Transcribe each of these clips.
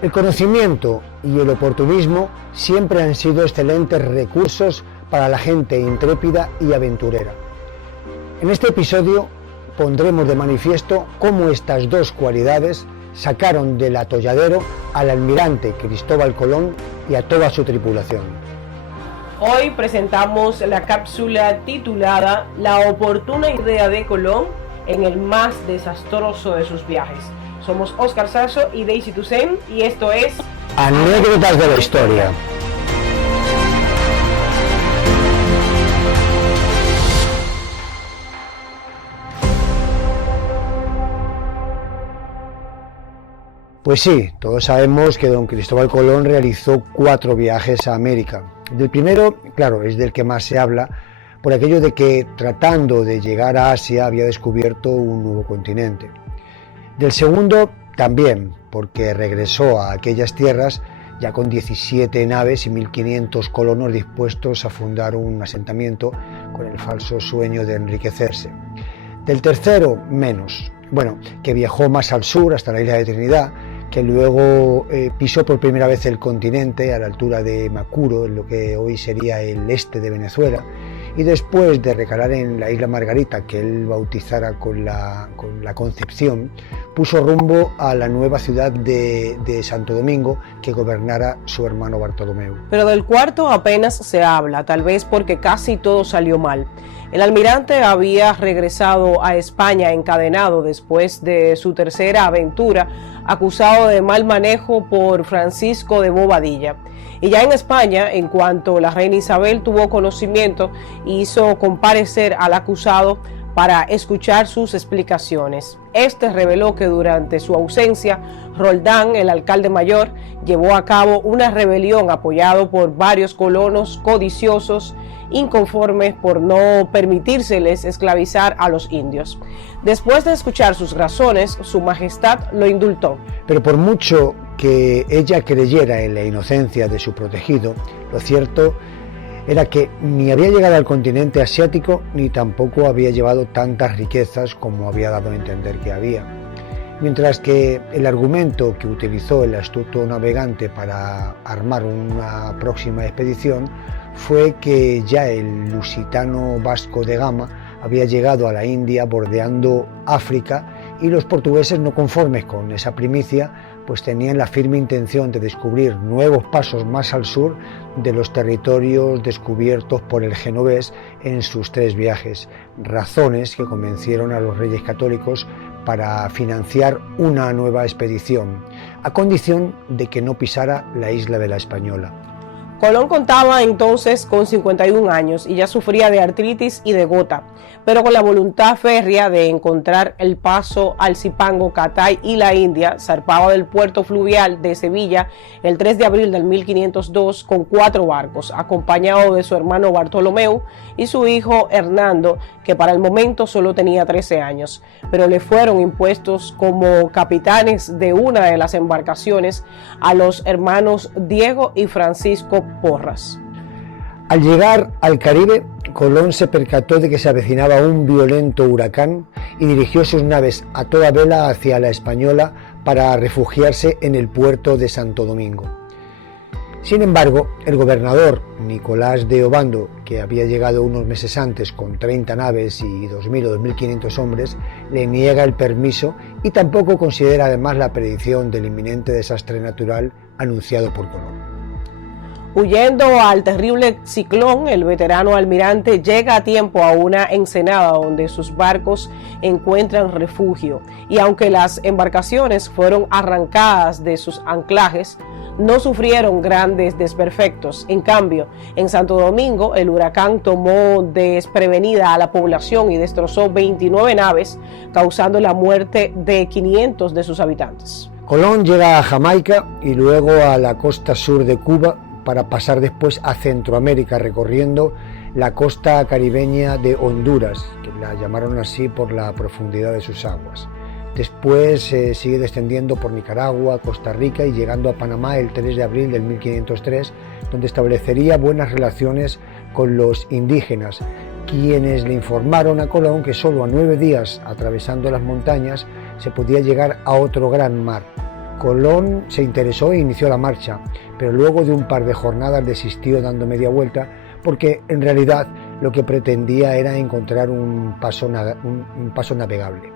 El conocimiento y el oportunismo siempre han sido excelentes recursos para la gente intrépida y aventurera. En este episodio pondremos de manifiesto cómo estas dos cualidades sacaron del atolladero al almirante Cristóbal Colón y a toda su tripulación. Hoy presentamos la cápsula titulada La oportuna idea de Colón en el más desastroso de sus viajes. Somos Oscar Sasso y Daisy Toussaint y esto es Anécdotas de la historia. Pues sí, todos sabemos que don Cristóbal Colón realizó 4 viajes a América. Del primero, claro, es del que más se habla, por aquello de que tratando de llegar a Asia había descubierto un nuevo continente. Del segundo, también, porque regresó a aquellas tierras ya con 17 naves y 1.500 colonos dispuestos a fundar un asentamiento con el falso sueño de enriquecerse. Del tercero, menos. Bueno, que viajó más al sur hasta la isla de Trinidad, que luego pisó por primera vez el continente a la altura de Macuro, en lo que hoy sería el este de Venezuela, y después de recalar en la isla Margarita, que él bautizara con la Concepción, puso rumbo a la nueva ciudad de Santo Domingo, que gobernara su hermano Bartolomeu. Pero del cuarto apenas se habla, tal vez porque casi todo salió mal. El almirante había regresado a España encadenado después de su tercera aventura, acusado de mal manejo por Francisco de Bobadilla. Y ya en España, en cuanto la reina Isabel tuvo conocimiento, hizo comparecer al acusado para escuchar sus explicaciones. Este reveló que durante su ausencia, Roldán, el alcalde mayor, llevó a cabo una rebelión apoyado por varios colonos codiciosos, inconformes por no permitírseles esclavizar a los indios. Después de escuchar sus razones, su majestad lo indultó. Pero por mucho que ella creyera en la inocencia de su protegido, lo cierto era que ni había llegado al continente asiático ni tampoco había llevado tantas riquezas como había dado a entender que había. Mientras que el argumento que utilizó el astuto navegante para armar una próxima expedición fue que ya el lusitano Vasco de Gama había llegado a la India bordeando África y los portugueses, no conformes con esa primicia, pues tenían la firme intención de descubrir nuevos pasos más al sur de los territorios descubiertos por el genovés en sus 3 viajes, razones que convencieron a los reyes católicos para financiar una nueva expedición, a condición de que no pisara la isla de la Española. Colón contaba entonces con 51 años y ya sufría de artritis y de gota, pero con la voluntad férrea de encontrar el paso al Zipango, Catay y la India, zarpaba del puerto fluvial de Sevilla el 3 de abril del 1502 con 4 barcos, acompañado de su hermano Bartolomeu y su hijo Hernando, que para el momento solo tenía 13 años, pero le fueron impuestos como capitanes de una de las embarcaciones a los hermanos Diego y Francisco Porras. Al llegar al Caribe, Colón se percató de que se avecinaba un violento huracán y dirigió sus naves a toda vela hacia la Española para refugiarse en el puerto de Santo Domingo. Sin embargo, el gobernador Nicolás de Obando, que había llegado unos meses antes con 30 naves y 2.000 o 2.500 hombres, le niega el permiso y tampoco considera además la predicción del inminente desastre natural anunciado por Colón. Huyendo al terrible ciclón, el veterano almirante llega a tiempo a una ensenada donde sus barcos encuentran refugio, y aunque las embarcaciones fueron arrancadas de sus anclajes, no sufrieron grandes desperfectos. En cambio, en Santo Domingo, el huracán tomó desprevenida a la población y destrozó 29 naves, causando la muerte de 500 de sus habitantes. Colón llega a Jamaica y luego a la costa sur de Cuba para pasar después a Centroamérica, recorriendo la costa caribeña de Honduras, que la llamaron así por la profundidad de sus aguas. Después sigue descendiendo por Nicaragua, Costa Rica y llegando a Panamá el 3 de abril del 1503, donde establecería buenas relaciones con los indígenas, quienes le informaron a Colón que solo a 9 días atravesando las montañas se podía llegar a otro gran mar, Colón se interesó e inició la marcha, pero luego de un par de jornadas desistió dando media vuelta porque en realidad lo que pretendía era encontrar un paso navegable.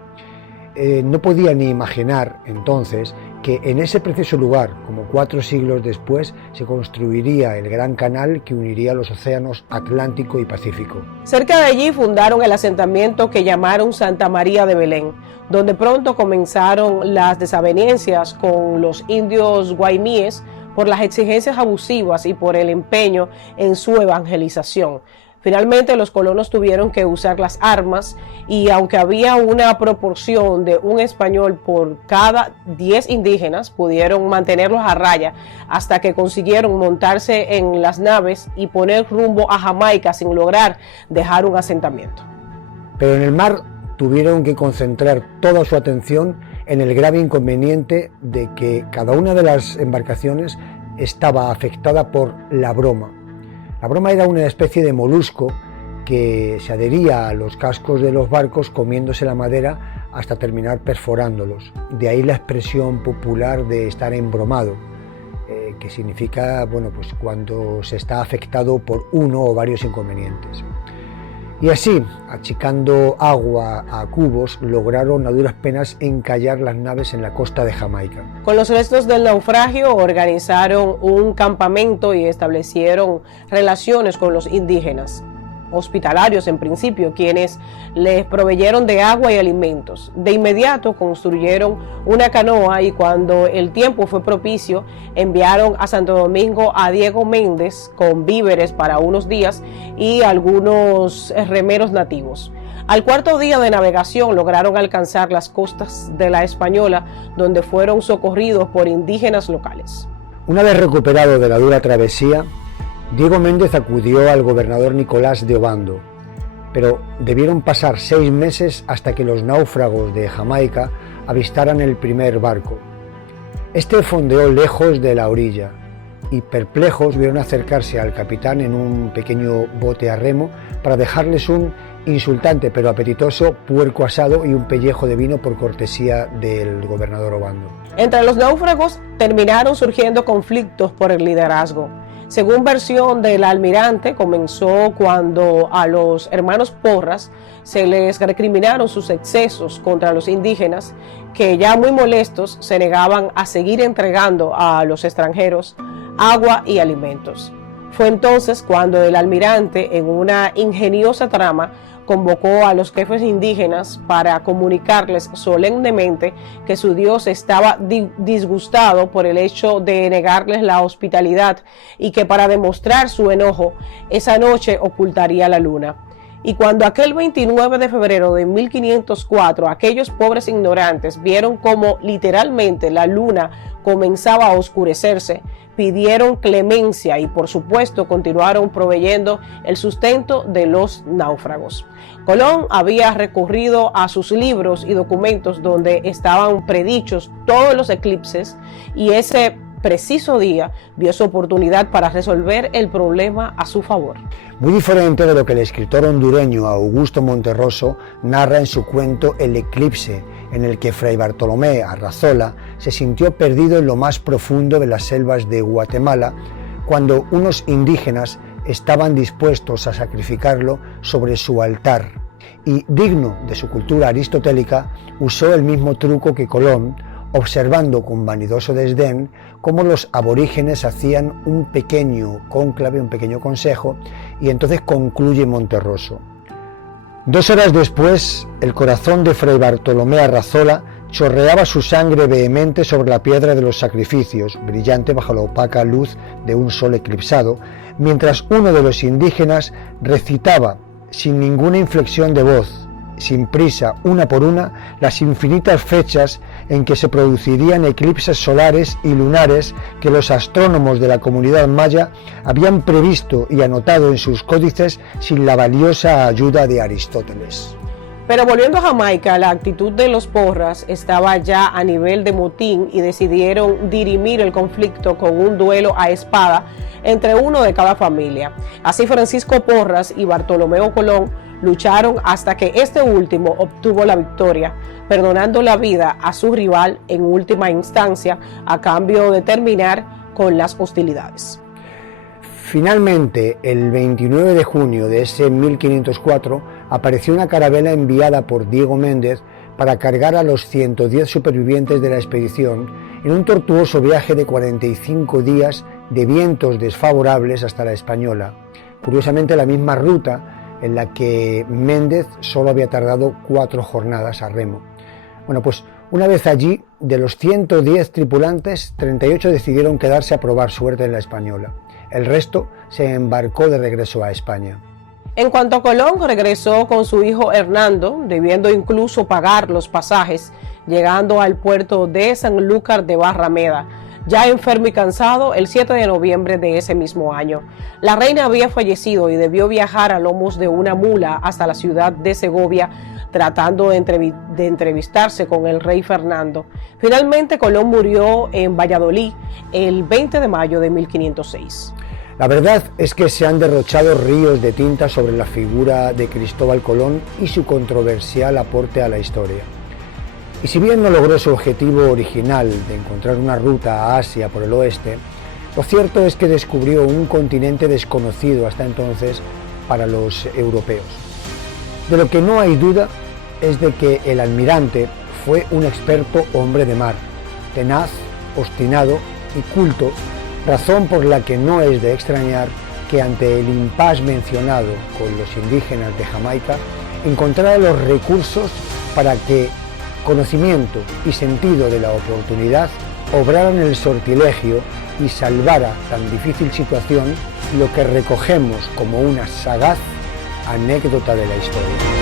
No podía ni imaginar entonces que en ese preciso lugar, como 4 siglos después, se construiría el gran canal que uniría los océanos Atlántico y Pacífico. Cerca de allí fundaron el asentamiento que llamaron Santa María de Belén, donde pronto comenzaron las desavenencias con los indios guaymíes por las exigencias abusivas y por el empeño en su evangelización. Finalmente los colonos tuvieron que usar las armas y aunque había una proporción de un español por cada 10 indígenas, pudieron mantenerlos a raya hasta que consiguieron montarse en las naves y poner rumbo a Jamaica sin lograr dejar un asentamiento. Pero en el mar tuvieron que concentrar toda su atención en el grave inconveniente de que cada una de las embarcaciones estaba afectada por la broma. La broma era una especie de molusco que se adhería a los cascos de los barcos comiéndose la madera hasta terminar perforándolos. De ahí la expresión popular de estar embromado, que significa pues cuando se está afectado por uno o varios inconvenientes. Y así, achicando agua a cubos, lograron a duras penas encallar las naves en la costa de Jamaica. Con los restos del naufragio organizaron un campamento y establecieron relaciones con los indígenas, hospitalarios en principio, quienes les proveyeron de agua y alimentos. De inmediato construyeron una canoa y cuando el tiempo fue propicio, enviaron a Santo Domingo a Diego Méndez con víveres para unos días y algunos remeros nativos. Al cuarto día de navegación lograron alcanzar las costas de la Española, donde fueron socorridos por indígenas locales. Una vez recuperado de la dura travesía, Diego Méndez acudió al gobernador Nicolás de Obando, pero debieron pasar 6 meses hasta que los náufragos de Jamaica avistaran el primer barco. Este fondeó lejos de la orilla y perplejos vieron acercarse al capitán en un pequeño bote a remo para dejarles un insultante pero apetitoso puerco asado y un pellejo de vino por cortesía del gobernador Obando. Entre los náufragos terminaron surgiendo conflictos por el liderazgo. Según versión del almirante, comenzó cuando a los hermanos Porras se les recriminaron sus excesos contra los indígenas, que ya muy molestos se negaban a seguir entregando a los extranjeros agua y alimentos. Fue entonces cuando el almirante, en una ingeniosa trama, convocó a los jefes indígenas para comunicarles solemnemente que su Dios estaba disgustado por el hecho de negarles la hospitalidad y que para demostrar su enojo, esa noche ocultaría la luna. Y cuando aquel 29 de febrero de 1504 aquellos pobres ignorantes vieron como literalmente la luna comenzaba a oscurecerse, pidieron clemencia y por supuesto continuaron proveyendo el sustento de los náufragos. Colón había recurrido a sus libros y documentos donde estaban predichos todos los eclipses y ese preciso día vio su oportunidad para resolver el problema a su favor. Muy diferente de lo que el escritor hondureño Augusto Monterroso narra en su cuento El eclipse, en el que Fray Bartolomé Arrazola se sintió perdido en lo más profundo de las selvas de Guatemala cuando unos indígenas estaban dispuestos a sacrificarlo sobre su altar y, digno de su cultura aristotélica, usó el mismo truco que Colón, observando con vanidoso desdén cómo los aborígenes hacían un pequeño cónclave, un pequeño consejo, y entonces concluye Monterroso. 2 horas después, el corazón de Fray Bartolomé Arrazola chorreaba su sangre vehemente sobre la piedra de los sacrificios, brillante bajo la opaca luz de un sol eclipsado, mientras uno de los indígenas recitaba, sin ninguna inflexión de voz, sin prisa, una por una, las infinitas fechas en que se producirían eclipses solares y lunares que los astrónomos de la comunidad maya habían previsto y anotado en sus códices sin la valiosa ayuda de Aristóteles. Pero volviendo a Jamaica, la actitud de los Porras estaba ya a nivel de motín y decidieron dirimir el conflicto con un duelo a espada entre uno de cada familia. Así Francisco Porras y Bartolomeo Colón lucharon hasta que este último obtuvo la victoria, perdonando la vida a su rival en última instancia a cambio de terminar con las hostilidades. Finalmente, el 29 de junio de ese 1504, apareció una carabela enviada por Diego Méndez para cargar a los 110 supervivientes de la expedición en un tortuoso viaje de 45 días de vientos desfavorables hasta la Española. Curiosamente, la misma ruta en la que Méndez solo había tardado 4 jornadas a remo. Bueno, pues una vez allí, de los 110 tripulantes, 38 decidieron quedarse a probar suerte en la Española. El resto se embarcó de regreso a España. En cuanto a Colón, regresó con su hijo Hernando, debiendo incluso pagar los pasajes, llegando al puerto de Sanlúcar de Barrameda, ya enfermo y cansado, el 7 de noviembre de ese mismo año. La reina había fallecido y debió viajar a lomos de una mula hasta la ciudad de Segovia, tratando de entrevistarse con el rey Fernando. Finalmente, Colón murió en Valladolid el 20 de mayo de 1506. La verdad es que se han derrochado ríos de tinta sobre la figura de Cristóbal Colón y su controversial aporte a la historia. Y si bien no logró su objetivo original de encontrar una ruta a Asia por el oeste, lo cierto es que descubrió un continente desconocido hasta entonces para los europeos. De lo que no hay duda es de que el almirante fue un experto hombre de mar, tenaz, obstinado y culto, razón por la que no es de extrañar que ante el impasse mencionado con los indígenas de Jamaica, encontrara los recursos para que conocimiento y sentido de la oportunidad obraran el sortilegio y salvara tan difícil situación, lo que recogemos como una sagaz anécdota de la historia.